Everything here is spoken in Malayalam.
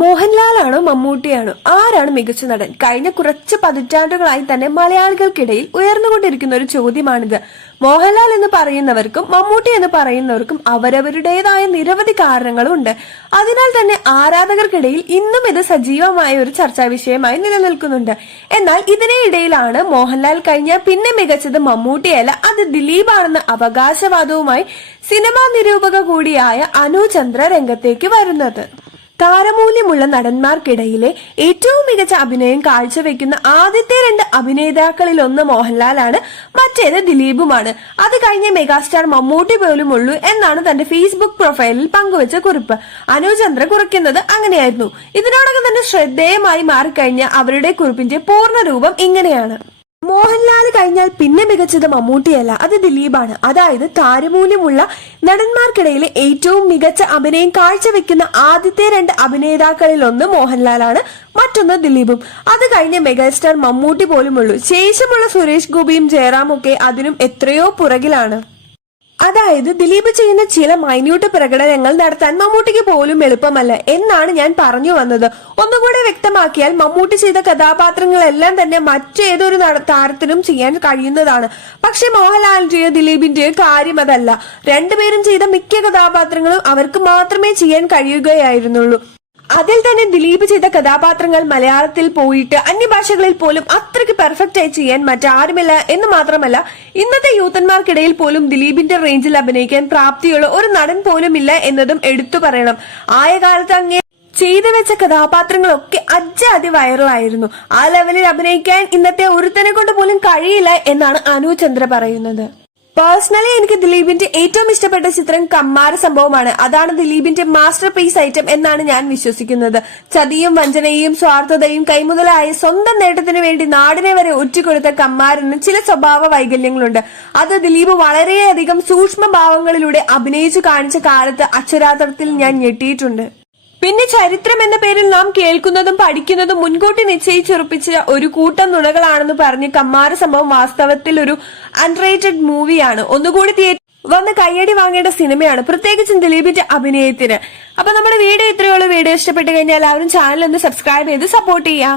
മോഹൻലാലാണോ മമ്മൂട്ടിയാണോ? ആരാണ് മികച്ച നടൻ? കഴിഞ്ഞ കുറച്ച് പതിറ്റാണ്ടുകളായി തന്നെ മലയാളികൾക്കിടയിൽ ഉയർന്നുകൊണ്ടിരിക്കുന്ന ഒരു ചോദ്യമാണിത്. മോഹൻലാൽ എന്ന് പറയുന്നവർക്കും മമ്മൂട്ടി എന്ന് പറയുന്നവർക്കും അവരവരുടേതായ നിരവധി കാരണങ്ങളുണ്ട്. അതിനാൽ തന്നെ ആരാധകർക്കിടയിൽ ഇന്നും ഇത് സജീവമായ ഒരു ചർച്ചാ വിഷയമായി നിലനിൽക്കുന്നുണ്ട്. എന്നാൽ ഇതിനിടയിലാണ് മോഹൻലാൽ കഴിഞ്ഞ പിന്നെ മികച്ചത് മമ്മൂട്ടിയല്ല. അത് ദിലീപാണെന്ന അവകാശവാദവുമായി സിനിമാ നിരൂപക കൂടിയായ അനു ചന്ദ്ര രംഗത്തേക്ക് വരുന്നത്. താരമൂല്യമുള്ള നടന്മാർക്കിടയിലെ ഏറ്റവും മികച്ച അഭിനയം കാഴ്ചവെക്കുന്ന ആദ്യത്തെ രണ്ട് അഭിനേതാക്കളിൽ ഒന്ന് മോഹൻലാലാണ് മറ്റേത് ദിലീപുമാണ്. അത് കഴിഞ്ഞ മെഗാസ്റ്റാർ മമ്മൂട്ടി പോലും ഉള്ളൂ എന്നാണ് തന്റെ ഫേസ്ബുക്ക് പ്രൊഫൈലിൽ പങ്കുവച്ച കുറിപ്പ്. അനുചന്ദ്ര കുറിക്കുന്നത് അങ്ങനെയായിരുന്നു. ഇതിനോടകം തന്നെ ശ്രദ്ധേയമായി മാറിക്കഴിഞ്ഞ അവരുടെ കുറിപ്പിന്റെ പൂർണ രൂപം ഇങ്ങനെയാണ്. മോഹൻലാൽ കഴിഞ്ഞാൽ പിന്നെ മികച്ചത് മമ്മൂട്ടിയല്ല. അത് ദിലീപാണ്. അതായത് താരമൂല്യമുള്ള നടന്മാർക്കിടയിലെ ഏറ്റവും മികച്ച അഭിനയം കാഴ്ചവെക്കുന്ന ആദ്യത്തെ രണ്ട് അഭിനേതാക്കളിൽ ഒന്ന് മോഹൻലാലാണ് മറ്റൊന്ന് ദിലീപും. അത് കഴിഞ്ഞ മെഗാസ്റ്റാർ മമ്മൂട്ടി പോലുമുള്ളൂ. ശേഷമുള്ള സുരേഷ് ഗോപിയും ജയറാമും ഒക്കെ അതിനും എത്രയോ പുറകിലാണ്. അതായത് ദിലീപ് ചെയ്യുന്ന ചില മൈന്യൂട്ട് പ്രകടനങ്ങൾ നടത്താൻ മമ്മൂട്ടിക്ക് പോലും എളുപ്പമല്ല എന്നാണ് ഞാൻ പറഞ്ഞു വന്നത്. ഒന്നുകൂടെ വ്യക്തമാക്കിയാൽ മമ്മൂട്ടി ചെയ്ത കഥാപാത്രങ്ങളെല്ലാം തന്നെ മറ്റേതൊരു താരത്തിനും ചെയ്യാൻ കഴിയുന്നതാണ്. പക്ഷെ മോഹൻലാലിന്റെയോ ദിലീപിന്റെയോ കാര്യം അതല്ല. രണ്ടുപേരും ചെയ്ത മിക്ക കഥാപാത്രങ്ങളും അവർക്ക് മാത്രമേ ചെയ്യാൻ കഴിയുകയായിരുന്നുള്ളൂ. അതിൽ തന്നെ ദിലീപ് ചെയ്ത കഥാപാത്രങ്ങൾ മലയാളത്തിൽ പോയിട്ട് അന്യഭാഷകളിൽ പോലും അത്രയ്ക്ക് പെർഫെക്റ്റ് ആയി ചെയ്യാൻ മറ്റാരുമില്ല എന്ന് മാത്രമല്ല ഇന്നത്തെ യൂത്തന്മാർക്കിടയിൽ പോലും ദിലീപിന്റെ റേഞ്ചിൽ അഭിനയിക്കാൻ പ്രാപ്തിയുള്ള ഒരു നടൻ പോലും ഇല്ല എന്നതും എടുത്തു പറയണം. ആയ കാലത്ത് അങ്ങേ ചെയ്തു വെച്ച കഥാപാത്രങ്ങളൊക്കെ അജ്ജാതി വൈറലായിരുന്നു ആ ലെവലിൽ അഭിനയിക്കാൻ ഇന്നത്തെ ഒരുത്തനെ കൊണ്ട് പോലും കഴിയില്ല എന്നാണ് അനു ചന്ദ്ര പറയുന്നത്. പേഴ്സണലി എനിക്ക് ദിലീപിന്റെ ഏറ്റവും ഇഷ്ടപ്പെട്ട ചിത്രം കമ്മാര സംഭവമാണ്. അതാണ് ദിലീപിന്റെ മാസ്റ്റർ പീസ് ഐറ്റം എന്നാണ് ഞാൻ വിശ്വസിക്കുന്നത്. ചതിയും വഞ്ചനയും സ്വാർത്ഥതയും കൈമുതലായ സ്വന്തം നേട്ടത്തിന് വേണ്ടി നാടിനെ വരെ ഒറ്റിക്കൊടുത്ത കമ്മാരന് ചില സ്വഭാവ വൈകല്യങ്ങളുണ്ട്. അത് ദിലീപ് വളരെയധികം സൂക്ഷ്മഭാവങ്ങളിലൂടെ അഭിനയിച്ചു കാണിച്ച കാലത്ത് അക്ഷരാർത്ഥത്തിൽ ഞാൻ ഞെട്ടിയിട്ടുണ്ട്. പിന്നെ ചരിത്രം എന്ന പേരിൽ നാം കേൾക്കുന്നതും പഠിക്കുന്നതും മുൻകൂട്ടി നിശ്ചയിച്ചുറപ്പിച്ച ഒരു കൂട്ടം നുണകളാണെന്ന് പറഞ്ഞ് കമ്മാര സംഭവം വാസ്തവത്തിൽ ഒരു അൺറേറ്റഡ് മൂവിയാണ് ഒന്നുകൂടി തിയേറ്റർ വന്ന് കയ്യടി വാങ്ങേണ്ട സിനിമയാണ്. പ്രത്യേകിച്ചും ദിലീപിന്റെ അഭിനയത്തിന്. അപ്പൊ നമ്മുടെ വീഡിയോ ഇത്രയുള്ള വീഡിയോ ഇഷ്ടപ്പെട്ട് കഴിഞ്ഞാൽ എല്ലാവരും ചാനൽ ഒന്ന് സബ്സ്ക്രൈബ് ചെയ്ത് സപ്പോർട്ട് ചെയ്യാം.